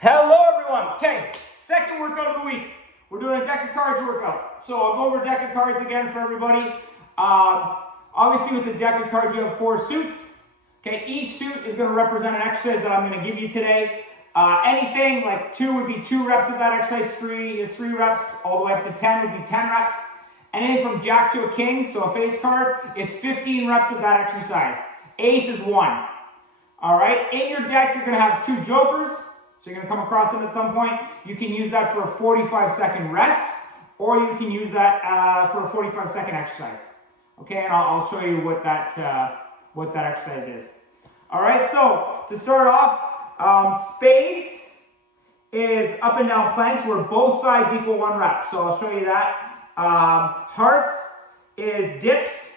Hello everyone. Okay, second workout of the week. We're doing a deck of cards workout. So I'll go over deck of cards again for everybody. Obviously with the deck of cards you have 4 suits. Okay, each suit is going to represent an exercise that I'm going to give you today. Anything like 2 would be 2 reps of that exercise, 3 is 3 reps, all the way up to 10 would be 10 reps. Anything from Jack to a King, so a face card, is 15 reps of that exercise. Ace is 1. Alright, in your deck you're going to have 2 jokers. So you're going to come across them at some point. You can use that for a 45-second rest, or you can use that for a 45-second exercise. Okay, and I'll show you what that exercise is. All right, so to start off, spades is up and down planks where both sides equal 1 rep. So I'll show you that. Hearts is dips.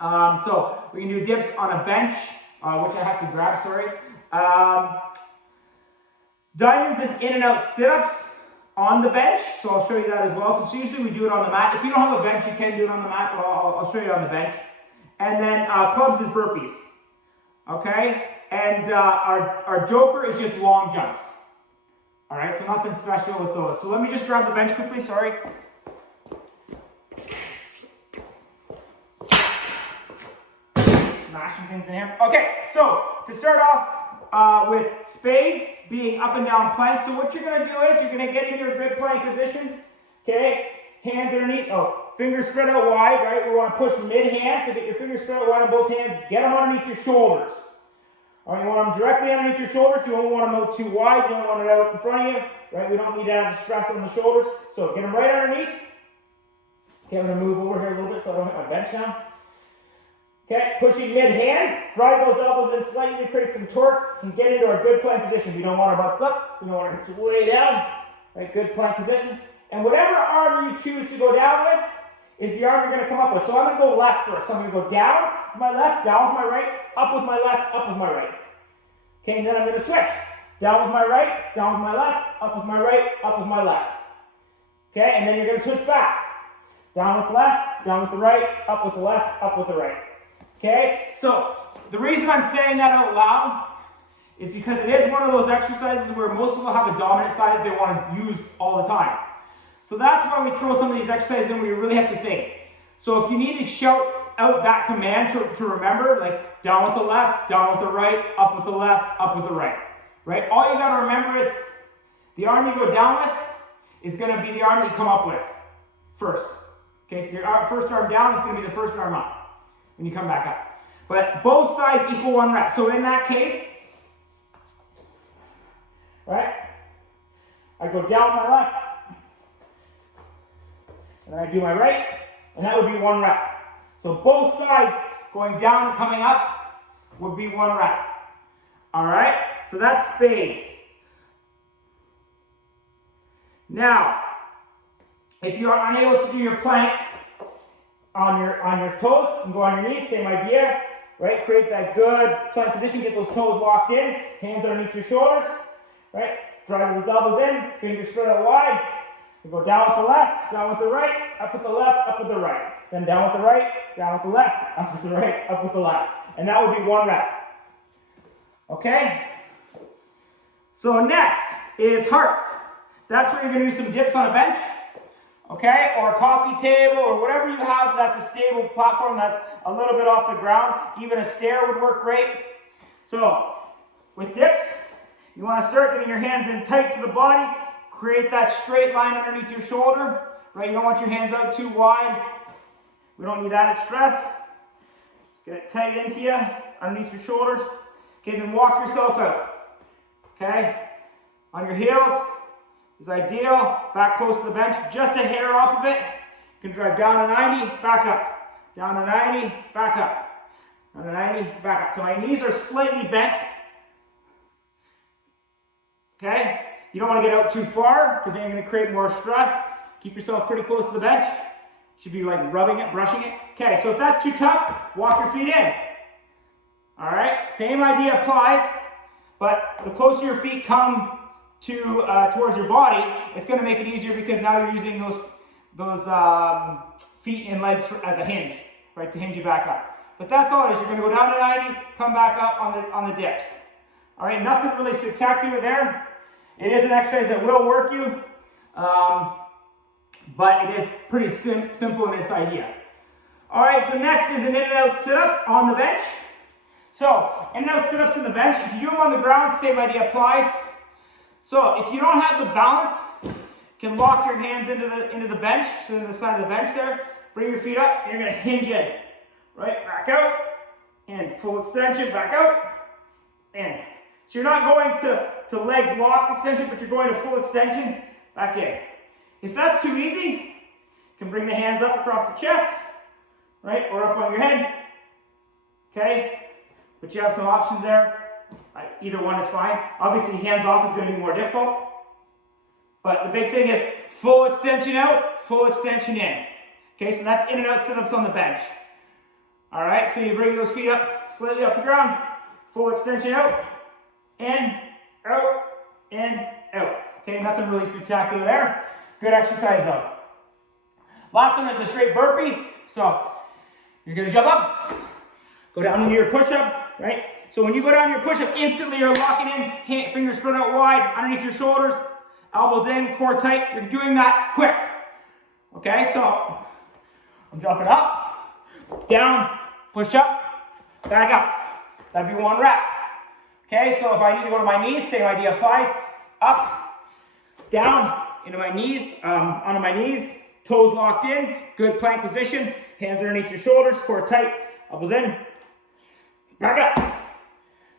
So we can do dips on a bench, which I have to grab, sorry. Diamonds is in and out sit-ups on the bench, so I'll show you that as well, because usually we do it on the mat. If you don't have a bench, you can do it on the mat, but I'll show you on the bench. And then clubs is burpees, okay? And our joker is just long jumps. All right, so nothing special with those. So let me just grab the bench quickly, sorry. Smashing things in here. Okay, so to start off, with spades being up and down planks. So what you're going to do is you're going to get in your good plank position. Okay, hands underneath, fingers spread out wide, right? We want to push mid-hand, so get your fingers spread out wide on both hands. Get them underneath your shoulders. All right, you want them directly underneath your shoulders. You don't want them out too wide. You don't want it out in front of you, right? We don't need to have stress on the shoulders. So get them right underneath. Okay, I'm going to move over here a little bit so I don't hit my bench now. Okay, pushing mid-hand, drive those elbows in slightly to create some torque and get into our good plank position. We don't want our butts up, we don't want our hips way down. Right, good plank position. And whatever arm you choose to go down with is the arm you're going to come up with. So I'm going to go left first. So I'm going to go down with my left, down with my right, up with my left, up with my right. Okay, and then I'm going to switch. Down with my right, down with my left, up with my right, up with my left. Okay, and then you're going to switch back. Down with the left, down with the right, up with the left, up with the right. Okay, so the reason I'm saying that out loud is because it is one of those exercises where most people have a dominant side that they want to use all the time. So that's why we throw some of these exercises in where you really have to think. So if you need to shout out that command to remember, like down with the left, down with the right, up with the left, up with the right, right? All you got to remember is the arm you go down with is going to be the arm you come up with first. Okay, so your first arm down is going to be the first arm up when you come back up. But both sides equal 1 rep. So in that case, right, I go down my left, and then I do my right, and that would be 1 rep. So both sides going down and coming up would be 1 rep. All right, so that's spades. Now, if you are unable to do your plank on your toes, you can go on your knees, same idea, right? Create that good plank position, get those toes locked in, hands underneath your shoulders, right? Drive those elbows in, fingers spread out wide. You go down with the left, down with the right, up with the left, up with the right. Then down with the right, down with the left, up with the right, up with the left. And that would be 1 rep. Okay? So next is hearts. That's where you're going to do some dips on a bench. Okay, or a coffee table, or whatever you have that's a stable platform that's a little bit off the ground. Even a stair would work great. So, with dips, you want to start getting your hands in tight to the body. Create that straight line underneath your shoulder. Right, you don't want your hands out too wide. We don't need added stress. Get it tight into you, underneath your shoulders. Okay, then walk yourself out. Okay, on your heels is ideal, back close to the bench, just a hair off of it. You can drive down to 90, back up. Down to 90, back up. Down to 90, back up. So my knees are slightly bent. Okay? You don't want to get out too far because then you're going to create more stress. Keep yourself pretty close to the bench. Should be like rubbing it, brushing it. Okay, so if that's too tough, walk your feet in. All right? Same idea applies, but the closer your feet come towards your body, it's going to make it easier because now you're using those feet and legs as a hinge, right, to hinge you back up. But that's all it is. You're going to go down to 90, come back up on the dips. All right, nothing really spectacular there. It is an exercise that will work you, but it is pretty simple in its idea. All right, so next is an in and out sit-up on the bench. So, in and out sit-ups on the bench, if you do them on the ground, same idea applies. So, if you don't have the balance, you can lock your hands into the bench, so into the side of the bench there, bring your feet up, and you're gonna hinge in. Right, back out, and full extension, back out, in. So you're not going to legs locked extension, but you're going to full extension, back in. If that's too easy, you can bring the hands up across the chest, right, or up on your head, okay? But you have some options there. Either one is fine. Obviously, hands off is going to be more difficult. But the big thing is full extension out, full extension in. Okay, so that's in and out sit-ups on the bench. All right, so you bring those feet up, slightly off the ground, full extension out, in, out, in, out. Okay, nothing really spectacular there. Good exercise though. Last one is a straight burpee. So you're gonna jump up, go down into your push-up, right? So when you go down your push-up, instantly you're locking in, fingers spread out wide, underneath your shoulders, elbows in, core tight. You're doing that quick. Okay, so I'm jumping up, down, push up, back up. That'd be 1 rep. Okay, so if I need to go to my knees, same idea applies. Up, down, into my knees, onto my knees, toes locked in, good plank position, hands underneath your shoulders, core tight, elbows in, back up.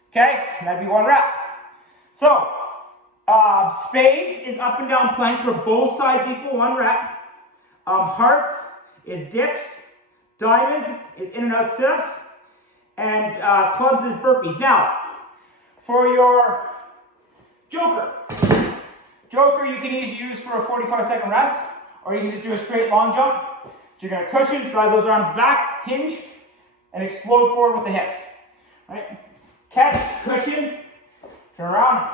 Okay, that'd be 1 rep. So, spades is up and down planks where both sides equal 1 rep. Hearts is dips. Diamonds is in and out sit-ups. And clubs is burpees. Now, for your joker you can either use for a 45-second rest, or you can just do a straight long jump. So you're going to cushion, drive those arms back, hinge, and explode forward with the hips. Right? Catch, cushion, turn around.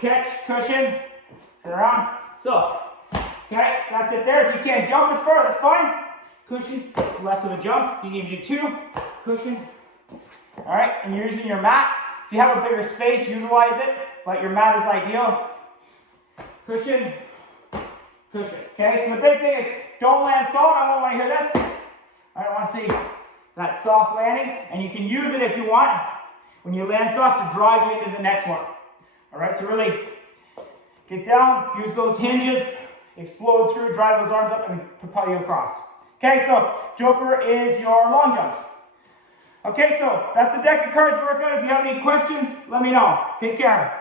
Catch, cushion, turn around. So, okay, that's it there. If you can't jump as far, that's fine. Cushion, it's less of a jump. You need to do 2, cushion. All right, and you're using your mat. If you have a bigger space, utilize it, but your mat is ideal. Cushion, cushion. Okay, so the big thing is don't land soft. I don't want to hear this. I don't want to see that soft landing, and you can use it if you want when you land soft to drive you into the next one. All right, so really get down, use those hinges, explode through, drive those arms up, and propel you across. Okay, so joker is your long jumps. Okay, so that's the deck of cards workout. If you have any questions, let me know. Take care.